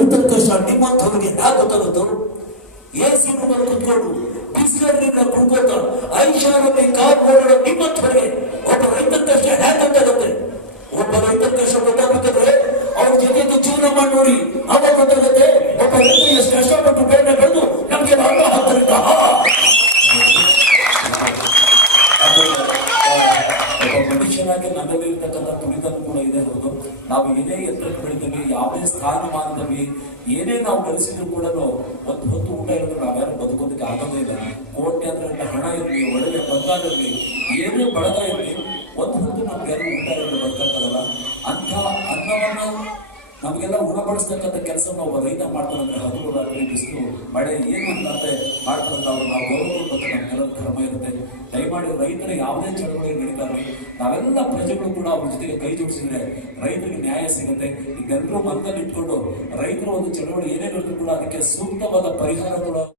ರೈತರ ಕಷ್ಟ ನಿಮ್ಮಂಥವ್ರಿಗೆ ಯಾಕೆ ಗೊತ್ತಾಗುತ್ತೋ? ಎಸಿ ರೂಮಲ್ಲಿ ಕುತ್ಕೊಂಡು ಬಿಸಿಲಲ್ಲಿ ಕುಡ್ಕೋತ ಐಷಾರಾಮಿ ಕಾರ್ ಓಡಾಡೋ ನಿಮ್ಮಂಥವ್ರಿಗೆ ಒಬ್ಬ ರೈತರ ಕಷ್ಟ ಹೇಗೆ ಗೊತ್ತಾಗುತ್ತೆ? ಒಬ್ಬ ರೈತರ ಕಷ್ಟ ಗೊತ್ತಾಗಬೇಕಾದ್ರೆ ಅವ್ರ ಜೊತೆ ಜೀವನ ಮಾಡಿ ನೋಡಿ, ಅವಾಗ ಗೊತ್ತಾಗುತ್ತೆ ಒಬ್ಬ ರೈತ ಎಷ್ಟು ಕಷ್ಟಪಟ್ಟು ಬೇರೆ ಬೆಳೆದು ನಮ್ಗೆ ಅನ್ನ ಹಾಕ್ತಾರಿಂದ. ಮನುಷ್ಯನಾಗಿ ನನ್ನಲ್ಲಿ ಇರ್ತಕ್ಕಂಥ ತುಳಿತನೂ ಕೂಡ ಇದೆ. ಹೌದು, ನಾವು ಏನೇ ಎತ್ತರಕ್ಕೆ ಬೆಳಿತೀವಿ, ಯಾವುದೇ ಸ್ಥಾನಮಾನದಲ್ಲಿ ಏನೇ ನಾವು ಗಳಿಸಿದ್ರು ಕೂಡ ಒಂದು ಹೊತ್ತು ಊಟ ಇರೋದು ನಾವ್ಯಾರು ಬದುಕೋದಕ್ಕೆ ಆಗೋದೇ ಇಲ್ಲ. ಕೋಟ್ಯಾಂತರ ಹಣ ಇರಲಿ, ಒಳ್ಳೆ ಬಂಗಾರ ಇರಲಿ, ಏನೇ ಬಳಗ ಇರಲಿ, ಒಂದು ಹೊತ್ತು ನಮ್ಗೆಲ್ಲ ಊಟ ಇರಲಿ ಬದುಕಕ್ಕಾಗಲ್ಲ. ಅಂಥ ಅನ್ನವನ್ನ ನಮಗೆಲ್ಲ ಉಣಬಡಿಸ್ತಕ್ಕಂಥ ಕೆಲಸ ನಾವು ರೈತ ಮಾಡ್ತಾರಂದ್ರೆ ಹಗಲು ರಾತ್ರಿ ಬಿಸಿಲು ಮಳೆ ಏನು ಅಂತೆ ಮಾಡ್ತಾರಂತ ಅವ್ರು ನಾವು ಗೌರವ ಮತ್ತು ನಮ್ಗೆಲ್ಲ ಕ್ರಮ ಇರುತ್ತೆ. ದಯಮಾಡಿ ರೈತರ ಯಾವುದೇ ಚಳವಳಿ ನಡೀತಾರೆ, ನಾವೆಲ್ಲ ಪ್ರಜೆಗಳು ಕೂಡ ಅವ್ರ ಜೊತೆಗೆ ಕೈ ಜೋಡಿಸಿದ್ರೆ ರೈತರಿಗೆ ನ್ಯಾಯ ಸಿಗುತ್ತೆ. ಇದೆಲ್ಲರೂ ಮನದಲ್ಲಿ ಇಟ್ಕೊಂಡು ರೈತರ ಒಂದು ಚಳವಳಿ ಏನೇನಿದ್ರು ಕೂಡ ಅದಕ್ಕೆ ಸೂಕ್ತವಾದ ಪರಿಹಾರ ಕೂಡ